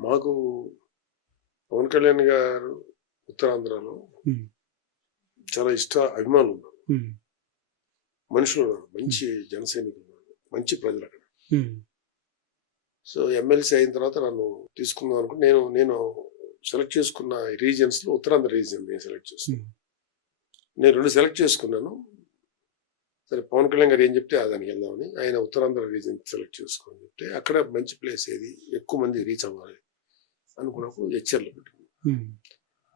మాకు పవన్ కళ్యాణ్ గారు ఉత్తరాంధ్రలో. చాలా ఇష్ట అభిమానులు ఉన్నారు. మనుషులు ఉన్నారు. మంచి జన సైనికులు ఉన్నారు. మంచి ప్రజలు అక్కడ. సో ఎమ్మెల్సీ అయిన తర్వాత నన్ను తీసుకుందాం అనుకుంటే నేను నేను సెలెక్ట్ చేసుకున్న రీజియన్స్లో ఉత్తరాంధ్ర రీజియన్ నేను సెలెక్ట్ చేసుకున్నాను నేను రెండు సెలెక్ట్ చేసుకున్నాను. సరే పవన్ కళ్యాణ్ గారు ఏం చెప్తే దానికి వెళ్దామని ఆయన ఉత్తరాంధ్ర రీజియన్ సెలెక్ట్ చేసుకోని చెప్తే అక్కడ మంచి ప్లేస్ ఏది? ఎక్కువ మంది రీచ్ అవ్వాలి. అనుకున్నప్పుడు హెచ్ఆర్లో పెట్టుకున్నాను ఉమ్.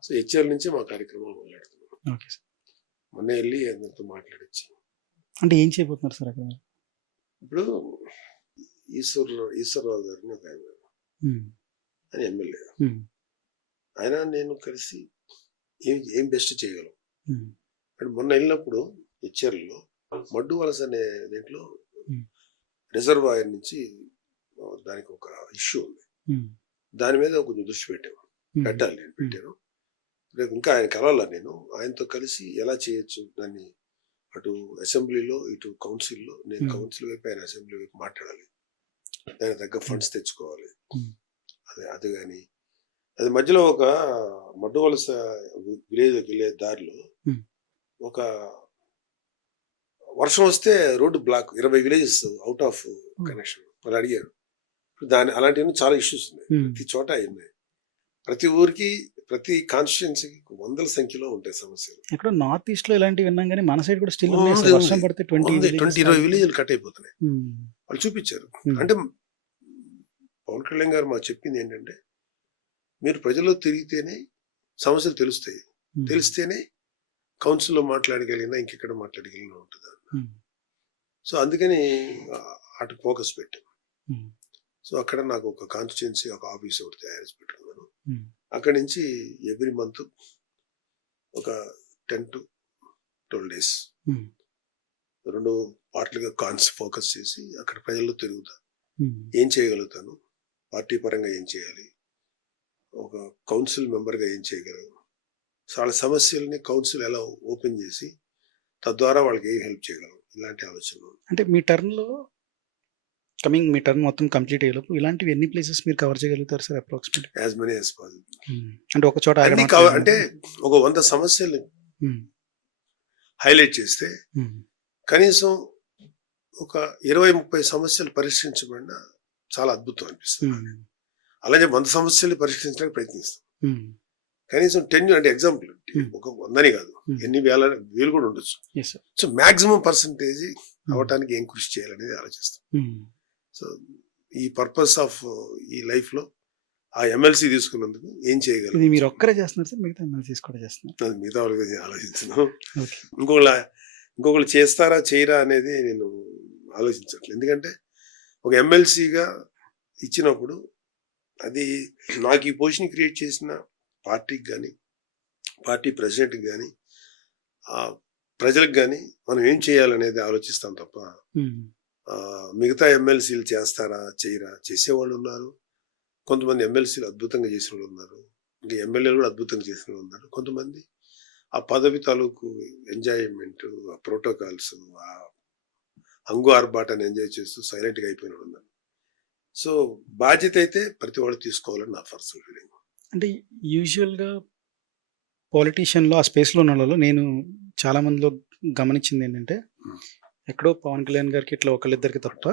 సో హెచ్ఆర్ నుంచి మా కార్యక్రమాలు మొదలెడుతున్నాం మొన్న వెళ్ళి అందరితో మాట్లాడచ్చు అంటే ఏం చేయబోతున్నారు సార్ అక్కడ ఇప్పుడు ఈశ్వర్ ఈశ్వరరావు గారిని ఒక ఆయన. ఆయన ఎమ్మెల్యే. ఆయన నేను కలిసి ఏం ఏం బెస్ట్ చేయగలం. అంటే మొన్న వెళ్ళినప్పుడు హెచ్ఆర్లో మడ్డు వలస అనే దీంట్లో. రిజర్వాయర్ నుంచి దానికి ఒక ఇష్యూ ఉంది. దాని మీద కొంచెం దృష్టి పెట్టాము ఉమ్. పెట్టాలి నేను పెట్టాను. రేపు ఇంకా ఆయన కలవాల నేను? ఆయనతో కలిసి ఎలా చేయొచ్చు? దాన్ని అటు అసెంబ్లీలో ఇటు కౌన్సిల్లో నేను. కౌన్సిల్ వైపు ఆయన అసెంబ్లీ వైపు మాట్లాడాలి. దానికి తగ్గ ఫండ్స్ తెచ్చుకోవాలి. అదే అది కానీ అది మధ్యలో ఒక మడ్డు వలస విలేజ్ వెళ్ళే దారిలో. ఒక వర్షం వస్తే రోడ్డు బ్లాక్ ఇరవై విలేజెస్ అవుట్ ఆఫ్ కనెక్షన్ వాళ్ళు అడిగారు. దాని అలాంటివన్నీ చాలా ఇష్యూస్ ఉన్నాయి. ప్రతి చోట ఉన్నాయి ప్రతి ఊరికి ప్రతి కాన్స్టిట్యున్సీకి వందల సంఖ్యలో ఉంటాయి సమస్యలు. ఎక్కడో నార్త్ ఈస్ట్లో ఇలాంటివి విన్నాం కానీ మన సైడ్ కూడా స్టిల్. వర్షం పడితే ట్వంటీ ట్వంటీ ఇరవై విలేజ్లు కట్ అయిపోతున్నాయి. వాళ్ళు చూపించారు. అంటే పవన్ కళ్యాణ్ గారు మాకు చెప్పింది ఏంటంటే మీరు ప్రజల్లో తిరిగితేనే సమస్యలు తెలుస్తాయి. తెలిస్తేనే కౌన్సిల్లో మాట్లాడగలిగినా ఇంకెక్కడ మాట్లాడగలిగినా ఉంటుంది? సో అందుకని అటు ఫోకస్ పెట్టాం. సో అక్కడ నాకు ఒక కాన్స్టిట్యున్సీ ఒక ఆఫీస్ ఒకటి తయారు చేసి పెట్టుకున్నాను. అక్కడి నుంచి ఎవ్రీ మంత్ ఒక టెన్ టు ట్వెల్వ్ డేస్ రెండు పార్ట్లుగా కాన్స్ ఫోకస్ చేసి అక్కడ ప్రజల్లో తిరుగుతా. ఏం చేయగలుగుతాను? పార్టీ పరంగా ఏం చేయాలి? ఒక కౌన్సిల్ మెంబర్గా ఏం చేయగలను? వాళ్ళ సమస్యల్ని కౌన్సిల్ ఎలా ఓపెన్ చేసి తద్వారా వాళ్ళకి ఏం హెల్ప్ చేయగలం ఇలాంటి ఆలోచనలు. అంటే మీ టర్న్లో కమింగ్ మీ టర్న్ మొత్తం కంప్లీట్ అయ్యేలోపు ఇలాంటివి ఎన్ని ప్లేసెస్ మీరు కవర్ చేయగలుగుతారు sir approximate as many as possible అంటే ఒక చోట అంటే ఒక వంద సమస్యలు. హైలైట్ చేస్తే ఉమ్. కనీసం ఒక ఇరవై ముప్పై సమస్యలు పరిష్కరించబడిన చాలా అద్భుతం అనిపిస్తుంది ఉమ్. అలాగే వంద సమస్యలు పరిష్కరించడానికి ప్రయత్నిస్తాం. కనీసం టెన్ అంటే ఎగ్జాంపుల్ Hmm. ఒక వందని కాదు Hmm. ఎన్ని వేల వేలు కూడా ఉండొచ్చు. So maximum percentage um. అవటానికి ఏం కృషి చేయాలనేది ఆలోచిస్తాం. సో ఈ పర్పస్ ఆఫ్ ఈ లైఫ్లో ఆ ఎమ్మెల్సీ తీసుకున్నందుకు ఏం చేయగలం? ఇది మీరు ఒక్కరే చేస్తున్నారు సార్ మిగతా ఎమ్మెల్సీస్ కూడా చేస్తున్నారు. అది మిగతా వాళ్ళ గురించి ఆలోచించను ఇంకొకళ్ళ ఇంకొకళ్ళు చేస్తారా చేయరా అనేది నేను ఆలోచించట్లేదు. ఎందుకంటే ఒక ఎమ్మెల్సీగా ఇచ్చినప్పుడు అది నాకు ఈ పొజిషన్ క్రియేట్ చేసిన పార్టీకి కానీ పార్టీ ప్రెసిడెంట్కి కానీ ప్రజలకు కానీ మనం ఏం చేయాలనేది ఆలోచిస్తాం తప్ప మిగతా ఎమ్మెల్సీలు చేస్తారా చేయరా? చేసేవాళ్ళు ఉన్నారు. కొంతమంది ఎమ్మెల్సీలు అద్భుతంగా చేసిన వాళ్ళు ఉన్నారు. ఇంకా ఎమ్మెల్యేలు కూడా అద్భుతంగా చేసిన వాళ్ళు ఉన్నారు కొంతమంది. ఆ పదవి తాలూకు ఎంజాయ్మెంట్ ఆ ప్రోటోకాల్స్ ఆ హంగు ఆర్బాటాన్ని ఎంజాయ్ చేస్తూ సైలెంట్గా అయిపోయిన వాళ్ళు ఉన్నారు. సో బాధ్యత అయితే ప్రతి వాళ్ళు తీసుకోవాలని నా పర్సనల్ ఫీలింగ్. అంటే యూజువల్గా పాలిటీషియన్లో ఆ స్పేస్లో ఉన్న వాళ్ళు నేను చాలా మందిలో గమనించింది ఏంటంటే. ఎక్కడో పవన్ కళ్యాణ్ గారికి ఇట్లా ఒకళ్ళిద్దరికి తప్ప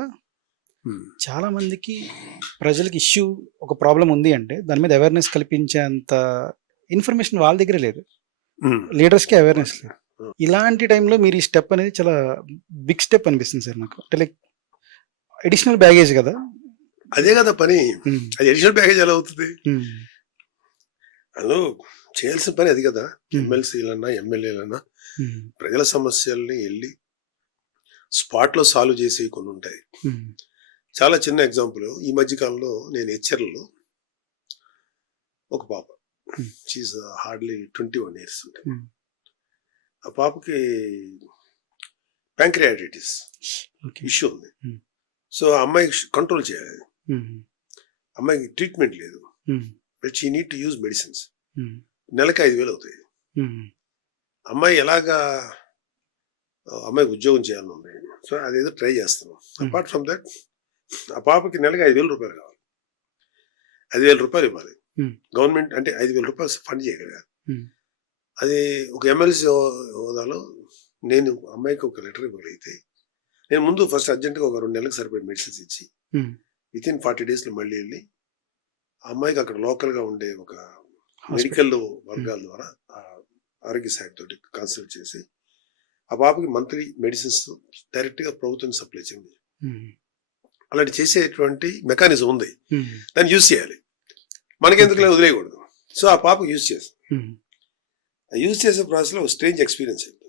చాలా మందికి ప్రజలకి ఇష్యూ ఒక ప్రాబ్లం ఉంది అంటే దాని మీద అవేర్నెస్ కల్పించేంత ఇన్ఫర్మేషన్ వాళ్ళ దగ్గర లేదు లీడర్స్కి అవేర్నెస్ లేదు. ఇలాంటి టైంలో మీరు ఈ స్టెప్ అనేది చాలా బిగ్ స్టెప్ అనిపిస్తుంది సార్ నాకు అంటే లైక్ అడిషనల్ బ్యాగేజ్ కదా అదే కదా పని. అది ఎడిషనల్ ప్యాకేజ్ ఎలా అవుతుంది. అందులో చేయాల్సిన పని అది కదా. ఎమ్మెల్సీలన్నా ఎమ్మెల్యేలన్నా. ప్రజల సమస్యల్ని వెళ్ళి స్పాట్లో సాల్వ్ చేసేవి కొన్ని ఉంటాయి. చాలా చిన్న ఎగ్జాంపుల్ ఈ మధ్య కాలంలో నేను హెచ్చర్లో ఒక పాప. She hardly twenty one years ఉంటాయి. ఆ పాపకి ప్యాంక్రియాటిటిస్. ఇష్యూ ఉంది. సో అమ్మాయి కంట్రోల్ చేయాలి. అమ్మాయికి ట్రీట్మెంట్ లేదు. But she need to use medicines. నెలకి ఐదు వేలు అవుతాయి. అమ్మాయి ఎలాగా ఆ, అమ్మాయికి ఉద్యోగం చేయాలని ఉంది సో అదేదో ట్రై చేస్తున్నాం Hmm. అపార్ట్ ఫ్రమ్ దట్ ఆ పాపకి నెలకి ఐదు వేల రూపాయలు కావాలి ఐదు వేల రూపాయలు ఇవ్వాలి Hmm. గవర్నమెంట్ అంటే ఐదు వేల రూపాయలు ఫండ్ చేయగలిగారు Hmm. అది ఒక ఎమ్మెల్సీ హోదాలో నేను అమ్మాయికి ఒక లెటర్ ఇవ్వగలిగితే నేను ముందు ఫస్ట్ అర్జెంట్గా ఒక రెండు నెలలకు సరిపడే మెడిసిన్స్ ఇచ్చి Hmm. విత్ ఇన్ ఫార్టీ డేస్లో మళ్ళీ వెళ్ళి ఆ అమ్మాయికి అక్కడ లోకల్గా ఉండే ఒక. మెడికల్ వర్గాల ద్వారా ఆరోగ్య శాఖ తోటి కన్సల్ట్ చేసి ఆ పాపకి మంత్లీ మెడిసిన్స్ డైరెక్ట్గా ప్రభుత్వం సప్లై చేయండి. అలాంటి చేసేటువంటి మెకానిజం ఉంది. దాన్ని యూజ్ చేయాలి. మనకెందుకు వదిలేయకూడదు. సో ఆ పాప యూజ్ ఆ యూజ్ చేసే ప్రాసెస్లో ఒక స్ట్రేంజ్ ఎక్స్పీరియన్స్ అయింది.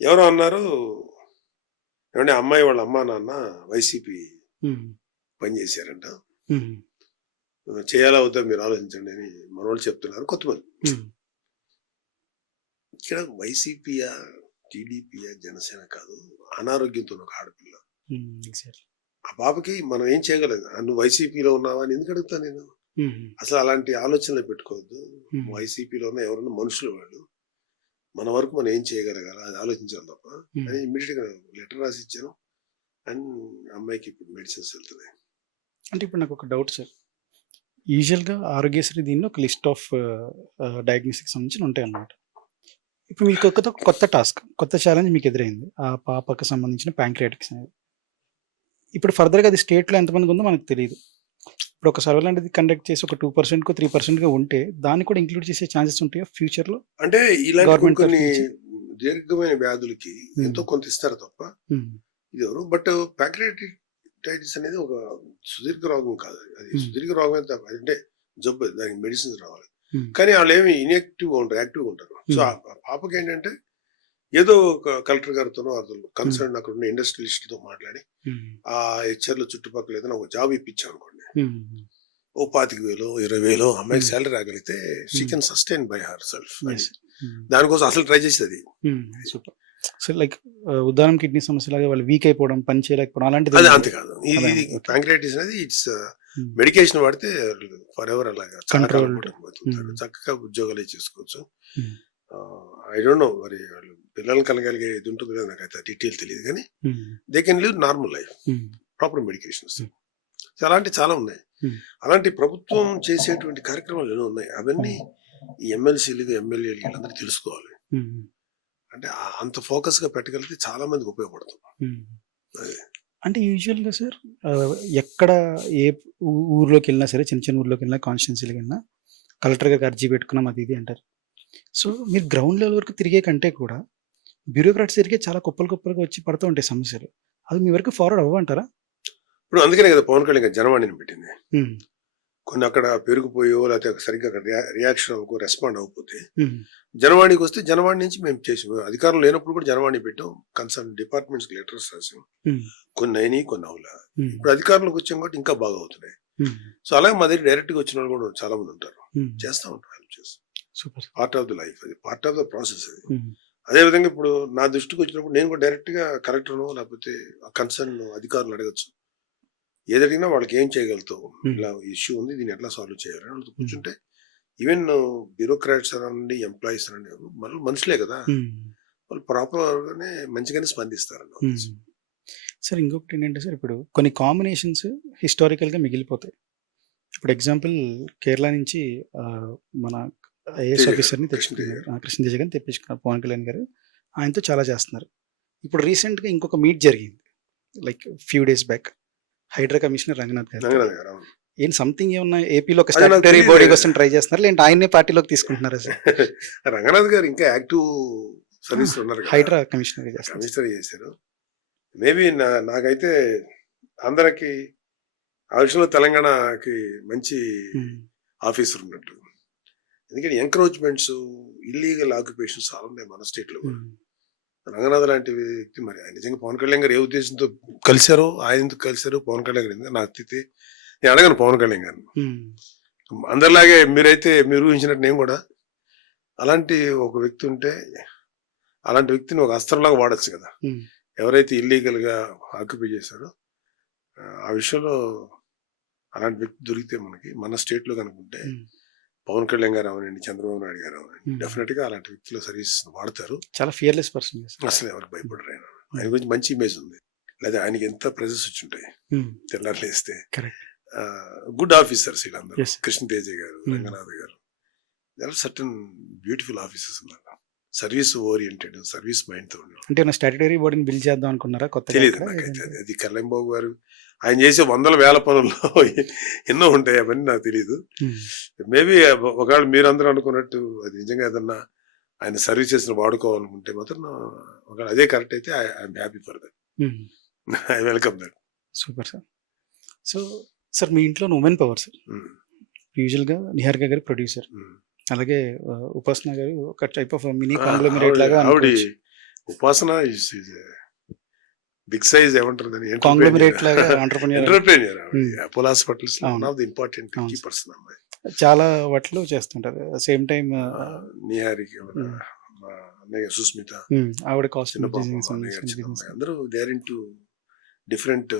ఎవరో అన్నారు ఏమంటే అమ్మాయి వాళ్ళ అమ్మా నాన్న వైసీపీ పనిచేశారంట చేయాలా వద్దా మీరు ఆలోచించండి అని మన వాళ్ళు చెప్తున్నారు కొంతమంది. ఉమ్, ఇక్కడ వైసీపీయా టీడీపీయా జనసేన కాదు. అనారోగ్యంతో ఒక ఆడపిల్ల. ఆ పాపకి మనం ఏం చేయగలేదు "ఆ, నువ్వు వైసీపీలో ఉన్నావా అని ఎందుకు అడుగుతా నేను? అసలు అలాంటి ఆలోచనలు పెట్టుకోవద్దు. వైసీపీలో ఉన్న ఎవరన్నా మనుషులు వాళ్ళు మన వరకు మనం ఏం చేయగలగాలి? అది ఆలోచించాలి తప్ప. అని ఇమ్మీడియట్గా లెటర్ రాసి ఇచ్చాను అండ్ అమ్మాయికి ఇప్పుడు మెడిసిన్స్ వెళ్తున్నాయి. అంటే ఇప్పుడు నాకు ఒక డౌట్ సార్. యూజువల్గా ఆరోగ్యశ్రీ దీనిలో ఒక లిస్ట్ ఆఫ్ డయాగ్నోస్టిక్ సంబంధించి ఉంటాయి అన్నమాట ఇప్పుడు మీకు ఒక కొత్త టాస్క్ కొత్త ఛాలెంజ్ మీకు ఎదురైంది. ఆ పాపకు సంబంధించిన ప్యాంక్రియాటిక్స్ అనేది. ఇప్పుడు ఫర్దర్గా అది స్టేట్లో ఎంతమందికి ఉందో మనకు తెలియదు ఇప్పుడు ఒక సర్వే లాంటిది కండక్ట్ చేసి ఒక టూ పర్సెంట్కో త్రీ పర్సెంట్గా ఉంటే దాన్ని కూడా ఇంక్లూడ్ చేసే ఛాన్సెస్ ఉంటాయా ఫ్యూచర్లో అంటే ఇలాంటి Government కొన్ని దీర్ఘమైన వ్యాధులకి Hmm. ఎంతో కొంత ఇస్తారు తప్ప ఇది ఎవరు బట్ ప్యాంక్రియాటిస్ అనేది ఒక సుదీర్ఘ రోగం కాదు. అది Hmm. సుదీర్ఘ రోగం అయితే తప్ప అంటే జబ్బు దానికి మెడిసిన్స్ రావాలి. Hmm. కానీ వాళ్ళు ఏమి ఇన్యాక్టివ్గా ఉంటారు యాక్టివ్గా ఉంటారు. సో పాపకి ఏంటంటే ఏదో ఒక కలెక్టర్ గారితోనో అతను కన్సర్న్ అక్కడ ఉన్న ఇండస్ట్రియలిస్టులతో మాట్లాడి ఆ హెచ్ఆర్ల చుట్టుపక్కల ఏదైనా ఒక జాబ్ ఇప్పించాం అనుకోండి ఓ పాతిక వేలు ఇరవై వేలు అమ్మాయికి. Salary రాగలిగితే she. Can sustain by herself. దానికోసం అసలు ట్రై చేసేది సూపర్ సో లైక్ ఉదాహరణ కిడ్నీ సమస్యలాగా వాళ్ళు వీక్ అయిపోవడం పని చేయలేకపోవడం అలాంటిది అది అంతే. కాదు ఇది. ప్యాంక్రైటిస్ అనేది ఇట్స్. మెడికేషన్ వాడితే ఫర్ ఎవర్ అలాగా. చక్కగా ఉద్యోగాలు చేసుకోవచ్చు. ఐ డోంట్ నో మరి వాళ్ళు పిల్లలు కలగలిగే ఇది ఉంటుంది కదా నాకు అయితే డీటెయిల్ తెలియదు కానీ they can live normal life proper medications. అలాంటి చాలా ఉన్నాయి. అలాంటి ప్రభుత్వం చేసేటువంటి కార్యక్రమాలు ఎన్నో ఉన్నాయి. అవన్నీ ఈ ఎమ్మెల్సీలు ఎమ్మెల్యేలు వీళ్ళందరూ తెలుసుకోవాలి. అంటే అంత ఫోకస్గా పెట్టగలిగితే చాలా మందికి ఉపయోగపడుతుంది. అదే. అంటే యూజువల్గా సార్ ఎక్కడ ఏ ఊర్లోకి వెళ్ళినా సరే చిన్న చిన్న ఊర్లోకి వెళ్ళినా కాన్స్టిట్యున్సీకి వెళ్ళినా కలెక్టర్ గారికి అర్జీ పెట్టుకున్నాం అది ఇది అంటారు. సో మీరు గ్రౌండ్ లెవెల్ వరకు తిరిగే కంటే కూడా బ్యూరోక్రాట్స్ తిరిగే చాలా కుప్పలు కుప్పలుగా వచ్చి పడుతూ ఉంటాయి సమస్యలు. అది మీ వరకు ఫార్వర్డ్ అవ్వంటారా ఇప్పుడు అందుకనే కదా పవన్ కళ్యాణ్ జనవాణిని పెట్టింది. కొన్ని అక్కడ పెరిగిపోయో లేకపోతే సరిగ్గా అక్కడ రియా- రియాక్షన్ అవ్వకో రెస్పాండ్ అవ్వకపోతే జనవాణికి వస్తే జనవాణి నుంచి మేము చేసాం అధికారం లేనప్పుడు కూడా జనవాణి పెట్టాం. కన్సర్న్ డిపార్ట్మెంట్స్ లెటర్స్ రాసాం. కొన్ని అయినాయి కొన్ని అవలా. ఇప్పుడు అధికారంలోకి వచ్చాం కాబట్టి ఇంకా బాగా అవుతున్నాయి. సో అలాగే మా దగ్గర డైరెక్ట్గా వచ్చిన వాళ్ళు కూడా చాలా మంది ఉంటారు. చేస్తా ఉంటారు హెల్ప్ చేస్తాం. పార్ట్ ఆఫ్ ద లైఫ్ అది పార్ట్ ఆఫ్ ద ప్రాసెస్ అది. అదే విధంగా ఇప్పుడు నా దృష్టికి వచ్చినప్పుడు నేను కూడా డైరెక్ట్గా కలెక్టర్ను లేకపోతే కన్సర్న్ అధికారులు అడగచ్చు. ఏది అడిగినా వాళ్ళకి ఏం చేయగలుగుతావు? ఇలా ఇష్యూ ఉంది దీన్ని ఎట్లా సాల్వ్ చేయాలి వాళ్ళతో కూర్చుంటే ఈవెన్ బ్యూరోక్రాట్స్ అనండి ఎంప్లాయీస్ అనండి మళ్ళీ మనుషులే కదా. వాళ్ళు ప్రాపర్ గానే మంచిగానే స్పందిస్తారు. సార్ ఇంకొకటి ఏంటంటే సార్ ఇప్పుడు కొన్ని కాంబినేషన్స్ హిస్టారికల్గా మిగిలిపోతాయి. ఇప్పుడు ఎగ్జాంపుల్ కేరళ నుంచి మన ఐఏఎస్ ఆఫీసర్ని ఆ, కృష్ణ తేజ గారిని తెప్పించుకున్నారు. పవన్ కళ్యాణ్ గారు. ఆయనతో చాలా చేస్తున్నారు. ఇప్పుడు రీసెంట్గా ఇంకొక మీట్ జరిగింది. Like few days back. Hydraa commissioner Ranganath garu. Ranganath garu అవును. ఏం సంథింగ్ ఏమన్నా ఏపీలో ఒక తెలీదు. బాడీ కోసం ట్రై చేస్తున్నారు? లేదంటే ఆయన్నే పార్టీలోకి తీసుకుంటున్నారా సార్ రంగనాథ్ గారు ఇంకా యాక్టివ్ సర్వీస్ ఉన్నారు. హైడ్రా కమిషనర్ కమిషనర్ చేశారు. మేబీ నా నాకైతే అందరికి ఆ విషయంలో తెలంగాణకి మంచి. ఆఫీసర్ ఉన్నట్టు. ఎందుకంటే ఎంక్రోచ్మెంట్స్ ఇల్లీగల్ ఆక్యుపేషన్స్ చాలా ఉన్నాయి మన స్టేట్లో కూడా. మ్మ్. రంగనాథ్ లాంటి వ్యక్తి మరి ఆయన నిజంగా పవన్ కళ్యాణ్ గారు ఏ ఉద్దేశంతో కలిశారో ఆయన ఎందుకు కలిశారో పవన్ కళ్యాణ్ గారు నాకు తెలియదు. నేను అడగను పవన్ కళ్యాణ్ గారిని మ్మ్. అందరిలాగే మీరైతే మీరు ఊహించినట్టు నేను కూడా అలాంటి ఒక వ్యక్తి ఉంటే అలాంటి వ్యక్తిని ఒక అస్త్రంలాగా వాడచ్చు కదా మ్మ్. ఎవరైతే ఇల్లీగల్గా ఆక్యుపై చేశారో ఆ, విషయంలో అలాంటి వ్యక్తి దొరికితే మనకి మన స్టేట్లో కనుకుంటే. పవన్ కళ్యాణ్ గారు అవనండి చంద్రబాబు నాయుడు గారు అవనండి. డెఫినెట్గా అలాంటి వ్యక్తుల సర్వీస్ వాడతారు. చాలా ఫియర్లెస్ పర్సన్ అసలు ఎవరికి భయపడరు ఆయన. ఆయన గురించి మంచి ఇమేజ్ ఉంది. లేదా ఆయనకి ఎంత ప్రెజెస్ వచ్చి ఉంటాయి తెల్లారు లేస్తే. Correct. గుడ్ ఆఫీసర్స్ వీళ్ళందరూ. Krishna Teja garu Hmm. Ranganath garu. Certain beautiful officers ఉన్నారు. సర్వీస్ ఓరియంటెడ్ సర్వీస్ మైండ్తో ఉన్నారు అంటే స్టాట్యుటరీ బాడీని బిల్డ్ చేద్దాం అనుకున్నారా కొత్తగా? తెలియదు? నాకైతే. అది. అది గారు ఆయన చేసే వందల వేల పనుల్లో ఎన్నో ఉంటాయి అవన్నీ నాకు తెలియదు మేబీ ఒకవేళ మీరందరూ అనుకున్నట్టు అది నిజంగా ఏదన్నా ఆయన సర్వీస్ చేసిన వాడుకోవాలనుకుంటే మాత్రం ఒకవేళ అదే కరెక్ట్ అయితే I'm happy for that. I welcome that. Super sir. So sir మీ ఇంట్లో ఉమెన్ పవర్ సార్ యూజువల్గా నిహారిక గారి ప్రొడ్యూసర్. అలాగే ఉపాసన గారు ఒక టైప్ ఆఫ్ మినీ కాంగ్లోమిరేట్ లాగా ఆవిడ. ఉపాసన బిగ్ సైజ్ ఏమంటారు దాన్ని? కాంగ్లోమిరేట్ లాగా entrepreneur Hmm. Apollo hospitals one. Of the important. Key person అమ్మాయి. చాలా వాటిలో చేస్తుంటారు. సేమ్ టైం నిహారికి Hmm. సుస్మిత. ఆవిడ అన్నయ్య చిన్న అమ్మాయి. అందరూ there into different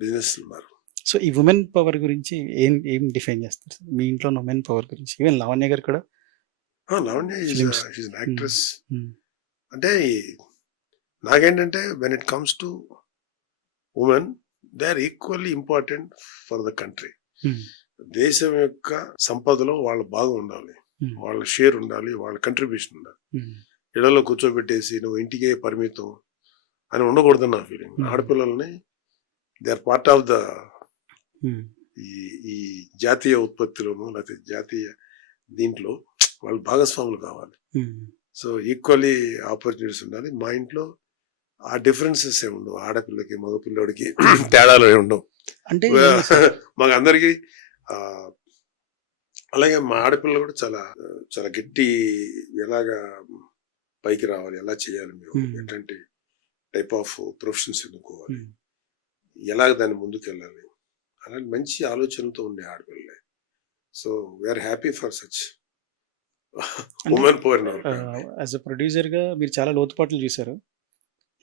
business ఉన్నారు. సో ఈ ఉమెన్ పవర్ గురించి ఏం ఏం డిఫైన్ చేస్తారు మీ ఇంట్లో ఉమెన్ పవర్ గురించి ఈవెన్ లావణ్య గారు కూడా లావణ్య యాక్ట్రెస్. అంటే నాకేంటంటే when it comes to women they are equally important for the country. దేశం యొక్క సంపదలో వాళ్ళ భాగం ఉండాలి. వాళ్ళ షేర్ ఉండాలి వాళ్ళ కంట్రిబ్యూషన్ ఉండాలి. ఇళ్ళలో కూర్చోబెట్టేసి నువ్వు ఇంటికే పరిమితం అని ఉండకూడదు నా ఫీలింగ్. ఆడపిల్లల్ని they are part of the. ఈ ఈ జాతీయ ఉత్పత్తిలోను లేకపోతే జాతీయ దీంట్లో వాళ్ళు భాగస్వాములు కావాలి. సో ఈక్వల్లీ ఆపర్చునిటీస్ ఉండాలి మా ఇంట్లో ఆ డిఫరెన్సెస్ ఏ ఉండవు ఆడపిల్లకి మగపిల్లడికి తేడాలు ఏమి ఉండవు అంటే మాకు అందరికి అలాగే మా ఆడపిల్ల కూడా చాలా చాలా గట్టి ఎలాగా పైకి రావాలి ఎలా చేయాలి మేము. ఎట్లాంటి టైప్ ఆఫ్ ప్రొఫెషన్స్ ఎన్నుకోవాలి. ఎలాగ దాన్ని ముందుకు వెళ్ళాలి అలాంటి మంచి ఆలోచనలతో ఉండే ఆడపిల్లలే. So we're happy for such women power as a ప్రొడ్యూసర్గా మీరు చాలా లోతుపాట్లు చూశారు.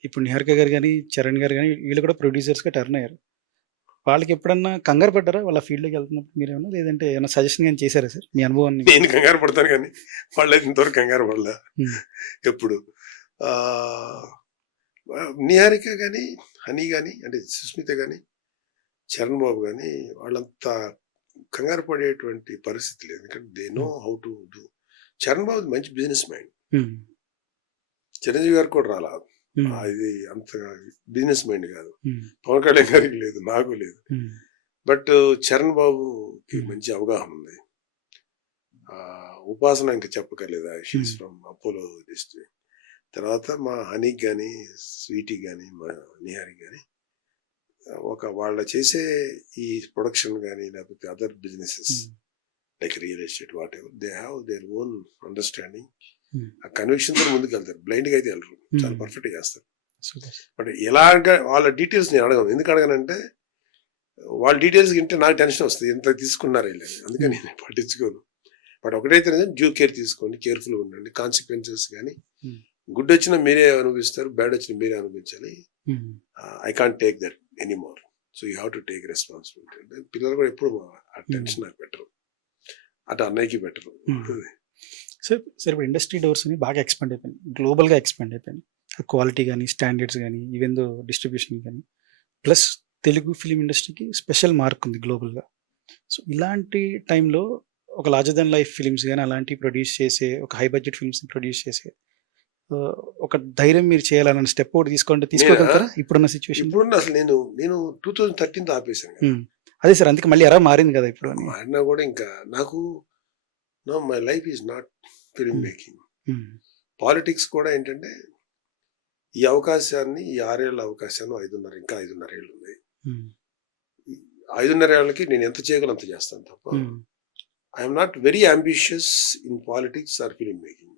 ఇప్పుడు నిహారిక గారు కానీ చరణ్ గారు కానీ వీళ్ళు కూడా ప్రొడ్యూసర్స్గా టర్న్ అయ్యారు. వాళ్ళకి ఎప్పుడన్నా కంగారు పడ్డారా? వాళ్ళ ఫీల్డ్లోకి వెళ్తున్నప్పుడు మీరు ఏమన్నా? లేదంటే ఏమైనా సజెషన్ కానీ చేశారా సార్? మీ అనుభవాన్ని నేను కంగారు పడతాను కానీ వాళ్ళు ఇంతవరకు కంగారు పడలే. ఎప్పుడు? నిహారిక కానీ హనీ కానీ అంటే సుస్మిత కానీ చరణ్ బాబు కానీ వాళ్ళంతా కంగారు పడేటువంటి పరిస్థితి లేదు ఎందుకంటే they know how to do Charan babu మంచి బిజినెస్ మైండ్ Hmm. చిరంజీవి గారు కూడా రాలా Hmm. ఆ, ఇది అంత బిజినెస్ మైండ్ కాదు Hmm. పవన్ కళ్యాణ్ గారికి లేదు నాకు లేదు Hmm. బట్ చరణ్ బాబుకి Hmm. మంచి అవగాహన ఉంది ఆ, ఉపాసన ఇంకా చెప్పకర్లేదు she's Hmm. From Apollo district తర్వాత మా హనీకి కానీ స్వీటీ కానీ మా నిహారికి కానీ ఒక వాళ్ళ చేసే ఈ ప్రొడక్షన్ కానీ లేకపోతే other businesses Hmm. Like real estate whatever they have their own understanding Hmm. ఆ కన్విక్షన్తో ముందుకు వెళ్తారు బ్లైండ్గా అయితే వెళ్ళరు చాలా Hmm. పర్ఫెక్ట్గా చేస్తారు. బట్ ఎలాగ వాళ్ళ డీటెయిల్స్ నేను అడగను ఎందుకు అడగనంటే వాళ్ళ డీటెయిల్స్ వింటే నాకు టెన్షన్ వస్తుంది ఎంత తీసుకున్నారు వీళ్ళని అందుకని నేను పట్టించుకోను బట్ ఒకటైతే డ్యూ కేర్ తీసుకోండి కేర్ఫుల్గా ఉండండి కాన్సిక్వెన్సెస్ కానీ Hmm. గుడ్ వచ్చినా మీరే అనుభవిస్తారు బ్యాడ్ వచ్చినా మీరే అనుభవించాలి Hmm. I can't take that anymore so you have to take responsibility అంటే పిల్లలు కూడా ఎప్పుడు ఆ టెన్షన్ నాకు పెట్టరు. అటు అన్నయ్యకి పెట్టరు. Hmm. సార్ సార్ ఇప్పుడు ఇండస్ట్రీ డోర్స్ అని బాగా ఎక్స్పాండ్ అయిపోయింది గ్లోబల్గా ఎక్స్పాండ్ అయిపోయింది క్వాలిటీ కానీ స్టాండర్డ్స్ కానీ ఈవెన్ దో డిస్ట్రిబ్యూషన్ కానీ ప్లస్ తెలుగు ఫిలిం ఇండస్ట్రీకి స్పెషల్ మార్క్ ఉంది గ్లోబల్గా సో ఇలాంటి టైంలో ఒక లార్జర్ దెన్ లైఫ్ ఫిలిమ్స్ కానీ అలాంటి ప్రొడ్యూస్ చేసే ఒక హై బడ్జెట్ ఫిల్మ్స్ ప్రొడ్యూస్ చేసే ఒక ధైర్యం మీరు చేయాలన్న స్టెప్ ఒకటి తీసుకుంటే తీసుకోగలుగుతారా? ఇప్పుడున్న సిచ్యువేషన్ ఇప్పుడు అసలు నేను నేను టూ థౌజండ్ థర్టీన్ ఆపేశాను. అదే సార్ అందుకే మళ్ళీ ఎరా మారింది కదా ఇప్పుడు మారినా కూడా ఇంకా నాకు no my life is not film. Making politics కూడా ఏంటంటే ఈ అవకాశాన్ని ఈ ఆరేళ్ళ అవకాశాన్ని ఐదున్నర ఇంకా ఐదున్నర ఏళ్ళు ఈ ఐదున్నర ఏళ్ళకి నేను ఎంత చేయగలను అంత చేస్తాను తప్ప I'm not very ambitious in politics or film making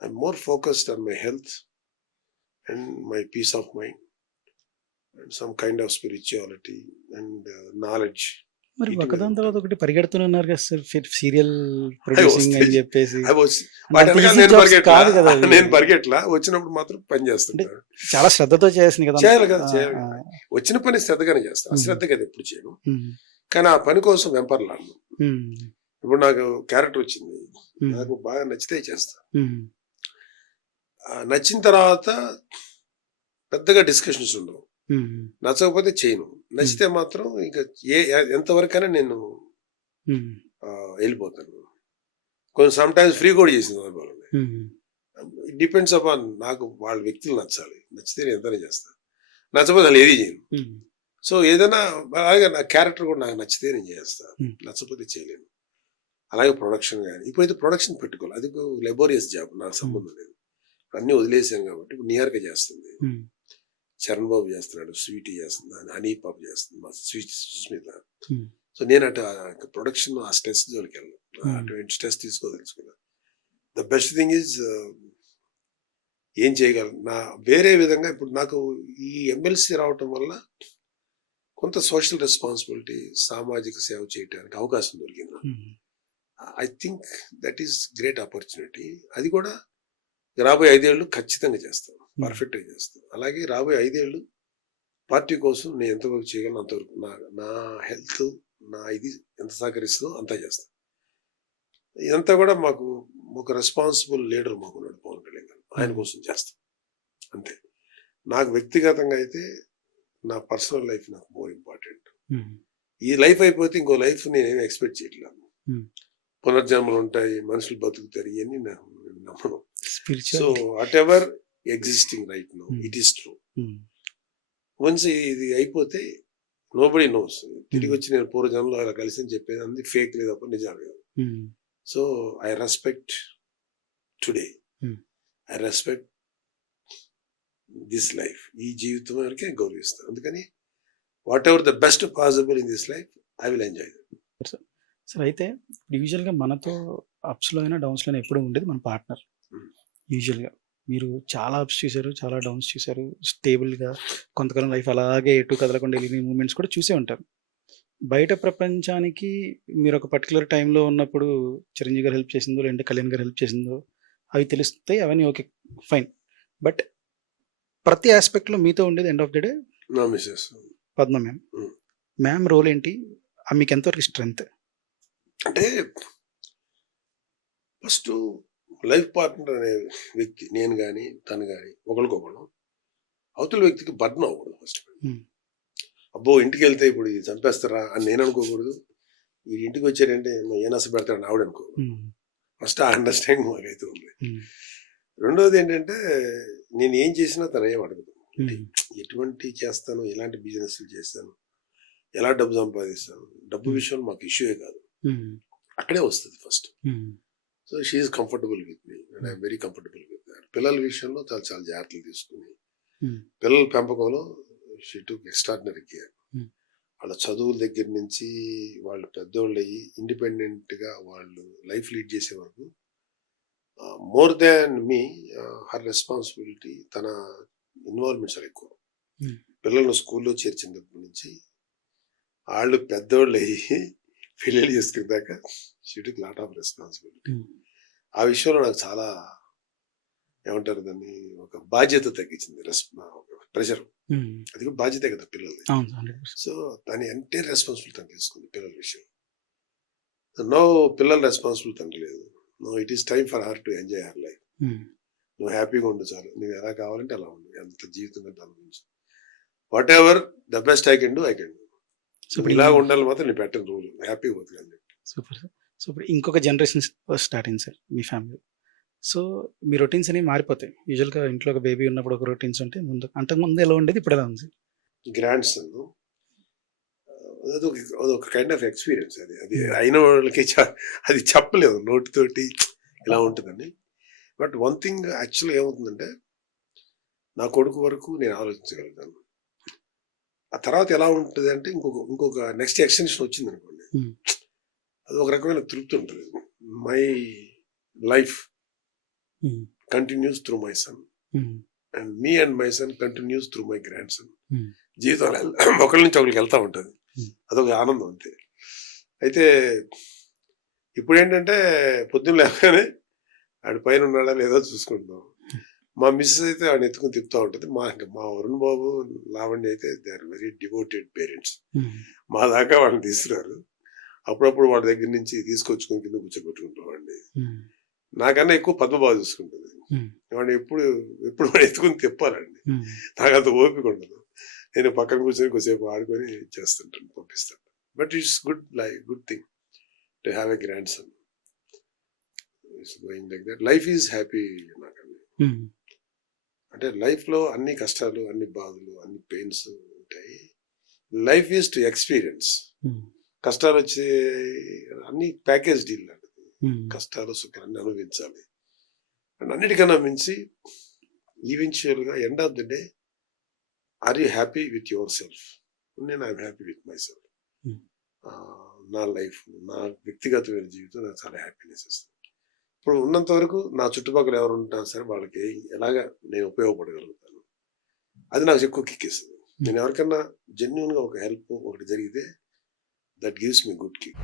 Hmm. I'm more focused on my health and my peace of mind and some kind of spirituality and knowledge మరి ఒకదాని తర్వాత ఒకటి పరిగెడుతున్నారు కదా సార్ సీరియల్ ప్రొడ్యూసింగ్ అని. చెప్పేసి. నేను పరిగెట్లా? కాదు కదా అవి. నేను పరిగెట్లా? వచ్చినప్పుడు మాత్రం పని చేస్తుంటా చాలా శ్రద్ధతో చేయాల్సింది కదా. చేయాలి కదా, చేయాలి. వచ్చిన పని శ్రద్ధగానే చేస్తాను. అశ్రద్ధగా అది ఎప్పుడు చేయను. కానీ ఆ పని కోసం వెంపర్లాను ఇప్పుడు నాకు క్యారెక్టర్ వచ్చింది. నాకు బాగా నచ్చితే చేస్తా. ఉమ్, ఆ నచ్చిన తర్వాత పెద్దగా డిస్కషన్స్ ఉండవు. నచ్చకపోతే చేయను. నచ్చితే మాత్రం ఇంకా ఏ ఎంతవరకైనా నేను వెళ్ళిపోతాను. కొంచెం సమ్ టైమ్స్ ఫ్రీ కూడా చేసిన సందర్భాలు డిపెండ్స్ అపాన్ నాకు వాళ్ళ వ్యక్తులు నచ్చాలి. నచ్చితే నేను ఎంతనే చేస్తాను. నచ్చకపోతే అసలు ఏది చేయను. సో ఏదైనా అలాగే నా క్యారెక్టర్ కూడా నాకు నచ్చితే నేను చేస్తాను. నచ్చకపోతే చేయలేను. అలాగే ప్రొడక్షన్ కానీ ఇప్పుడైతే ప్రొడక్షన్ పెట్టుకోవాలి. అది లెబోరియస్ జాబ్ నాకు సంబంధం లేదు. అన్నీ వదిలేసాను కాబట్టి ఇప్పుడు నియర్గా చేస్తుంది. చరణ్ బాబు చేస్తున్నాడు స్వీటీ చేస్తుంది హనీ పాప్ చేస్తుంది మా స్వీట్ సుస్మిత. సో నేను అటు ప్రొడక్షన్ ఆ స్ట్రెస్ జోలికి వెళ్ళను. అటువంటి స్ట్రెస్ తీసుకోదలుచుకున్నా. ద బెస్ట్ థింగ్ ఈజ్ ఏం చేయగలను? నా వేరే విధంగా ఇప్పుడు నాకు ఈ ఎమ్మెల్సీ రావటం వల్ల కొంత సోషల్ రెస్పాన్సిబిలిటీ సామాజిక సేవ చేయడానికి అవకాశం దొరికింది I think that is great opportunity అది కూడా రాబోయే ఐదేళ్ళు ఖచ్చితంగా చేస్తాను పర్ఫెక్ట్గా చేస్తాను అలాగే రాబోయే ఐదేళ్ళు పార్టీ కోసం నేను ఎంతవరకు చేయగలను అంతవరకు నా నా హెల్త్ నా ఇది ఎంత సహకరిస్తుందో అంతా చేస్తాను ఇదంతా కూడా మాకు ఒక రెస్పాన్సిబుల్ లీడర్ మాకు ఉన్నాడు పవన్ కళ్యాణ్ గారు. ఆయన కోసం చేస్తాం. అంతే. నాకు వ్యక్తిగతంగా అయితే నా పర్సనల్ లైఫ్ నాకు మోర్ ఇంపార్టెంట్. ఉమ్, ఈ లైఫ్ అయిపోతే ఇంకో లైఫ్ నేనేం ఎక్స్పెక్ట్ చేయట్లేదు. Hmm. పునర్జన్మలు ఉంటాయి మనుషులు బతుకుతారు ఇవన్నీ నా- నేను నమ్మను so. Whatever existing right no. It is true once ఇది అయిపోతే నోబడి నోస్ తిరిగి Hmm. వచ్చి నేను పూర్వజన్మలో అలా కలిసి అని చెప్పేది అంది ఫేక్ లేదు లేదు ఉమ్, so I respect today. I respect this life ఈ జీవితం వరకే గౌరవిస్తాను. అందుకని whatever the best possible in this life I will enjoy సరే అయితే యూజువల్గా మనతో అప్స్లో అయినా డౌన్స్లో అయినా ఎప్పుడు ఉండేది మన పార్ట్నర్. యూజువల్గా. మీరు చాలా అప్స్ చూశారు చాలా డౌన్స్ చూశారు. స్టేబుల్గా కొంతకాలం లైఫ్ అలాగే ఎటు కదలకుండా వెళ్ళిన మూమెంట్స్ కూడా చూసే ఉంటారు. బయట ప్రపంచానికి మీరు ఒక పర్టికులర్ టైంలో ఉన్నప్పుడు చిరంజీవి గారు హెల్ప్ చేసిందో లేదంటే కళ్యాణ్ గారు హెల్ప్ చేసిందో అవి తెలుస్తాయి అవన్నీ ఓకే ఫైన్. బట్ ప్రతి ఆస్పెక్ట్లో మీతో ఉండేది end of the day Mrs. Padma ma'am. Ma'am role ఏంటి? మీకు ఎంతవరకు స్ట్రెంత్ అంటే ఫస్ట్ లైఫ్ పార్ట్నర్ అనే వ్యక్తి నేను కానీ తను కానీ ఒకరికొకరు అవతల వ్యక్తికి బర్న్ అవ్వకూడదు ఫస్ట్. అబ్బో ఇంటికి వెళ్తే ఇప్పుడు ఇది చంపేస్తారా అని నేను అనుకోకూడదు. ఈ ఇంటికి వచ్చారంటే మా ఏ నస పెడతాడని ఆవిడ అనుకోకూడదు. ఫస్ట్ ఆ అండర్స్టాండింగ్ మాకైతే ఉంది. రెండోది ఏంటంటే నేను ఏం చేసినా తను ఏం అడగదు. ఎటువంటి చేస్తాను ఎలాంటి బిజినెస్ చేస్తాను ఎలా డబ్బు సంపాదిస్తాను డబ్బు. విషయంలో మాకు ఇష్యూయే కాదు. అక్కడే వస్తుంది first. So she's comfortable with me and I'm very comfortable with పిల్లల విషయంలో చాలా చాలా జాగ్రత్తలు తీసుకుని Hmm. పిల్లల పెంపకంలో షీ టు ఎక్స్ట్రాడినరీ కేర్. వాళ్ళ చదువుల దగ్గర నుంచి వాళ్ళు పెద్దోళ్ళు అయ్యి ఇండిపెండెంట్గా వాళ్ళు లైఫ్ లీడ్ చేసే వరకు more than me her responsibility తన ఇన్వాల్వ్మెంట్ చాలా ఎక్కువ Hmm. పిల్లలను స్కూల్లో చేర్చినప్పటి నుంచి వాళ్ళు పెద్దోళ్ళు అయ్యి పెళ్ళిళ్ళు చేసుకునే దాకా she to lot of responsibility. ఆ విషయంలో నాకు చాలా ఏమంటారు దాన్ని ఒక బాధ్యత తగ్గించింది. ప్రెషర్. అది కూడా బాధ్యత కదా పిల్లలది. సో దాని ఎంటైర్ రెస్పాన్సిబిలిటీ తను తీసుకుంది పిల్లల విషయం. నో పిల్లల రెస్పాన్సిబిలిటీ తనకి లేదు. No it is time for her to enjoy her life. నువ్వు హ్యాపీగా ఉండు చాలు. నువ్వు ఎలా కావాలంటే అలా ఉండు. ఎంత జీవితం అనుభవించు whatever the best I can do I can do. ఇప్పుడు ఇలా ఉండాలి మాత్రం నేను పెట్టను రూల్ హ్యాపీగా బతకాలి సూపర్ సార్ సో ఇప్పుడు ఇంకొక జనరేషన్ స్టార్ట్ అయింది సార్ మీ ఫ్యామిలీ సో మీ రొటీన్స్ అనేవి మారిపోతాయి. యూజువల్గా ఇంట్లో ఒక బేబీ ఉన్నప్పుడు ఒక రొటీన్స్ ఉంటే ముందు అంతకు ముందు ఎలా ఉండేది ఇప్పుడు ఎలా ఉంది? గ్రాండ్ సన్ అదొక అదొక కైండ్ ఆఫ్ ఎక్స్పీరియన్స్ అది. అది అయిన వాళ్ళకి అది చెప్పలేదు నోటితోటి ఇలా ఉంటుందని. బట్ వన్ థింగ్ యాక్చువల్గా ఏమవుతుందంటే నా కొడుకు వరకు నేను ఆలోచించగలుగుతాను. ఆ తర్వాత ఎలా ఉంటుంది అంటే ఇంకొక ఇంకొక నెక్స్ట్ ఎక్స్టెన్షన్ వచ్చింది అనుకోండి Hmm. అది ఒక రకమైన తృప్తి ఉంటుంది. My life continues through my son and me and my son continues through my grandson. జీవితం ఒకరి నుంచి ఒకరికి వెళ్తా ఉంటుంది. Hmm. అదొక ఆనందం అంతే. అయితే ఇప్పుడు ఏంటంటే పొద్దున్న లేకనే ఆడి పైన ఉన్నాడా లేదో చూసుకుంటాం మా మిస్సెస్ అయితే ఆడిని ఎత్తుకుని తిప్పుతూ ఉంటుంది. మా మా వరుణ్ బాబు లావణ్య అయితే they are very devoted parents మా దాకా వాళ్ళని తీసుకురారు. అప్పుడప్పుడు వాడి దగ్గర నుంచి తీసుకొచ్చుకొని కింద కూర్చోబెట్టుకుంటామండి నాకన్నా ఎక్కువ పద్మబాబు చూసుకుంటుంది. Hmm. వాడిని ఎప్పుడు ఎప్పుడు వాడు ఎత్తుకుని తిప్పాలండి. నాకు అంత ఓపిక ఉండదు. నేను పక్కన కూర్చొని కొద్దిసేపు ఆడుకొని చేస్తుంటాను పంపిస్తాను. But it's good life good thing to have a grandson it's going like that life is happy నాకు ఉమ్, అంటే లైఫ్లో అన్ని కష్టాలు అన్ని బాధలు అన్ని పెయిన్స్ ఉంటాయి. Life is to experience. కష్టాలు వచ్చే అన్ని ప్యాకేజ్ డీల్ లాంటిది. కష్టాలు సుఖాన్ని అనుభవించాలి. అండ్ అన్నిటికన్నా మించి ఈవెన్చువల్గా end of the day are you happy with yourself? నేను I'm happy with myself. నా లైఫ్ నా వ్యక్తిగతమైన జీవితం నాకు చాలా హ్యాపీనెస్ ఇస్తుంది. ఇప్పుడు ఉన్నంత వరకు నా చుట్టుపక్కల ఎవరు ఉంటారు సరే వాళ్ళకి ఎలాగా నేను ఉపయోగపడగలుగుతాను? అది నాకు ఎక్కువ కిక్కిస్తుంది నేను ఎవరికన్నా జెన్యున్గా ఒక హెల్ప్ ఒకటి జరిగితే that gives me good kick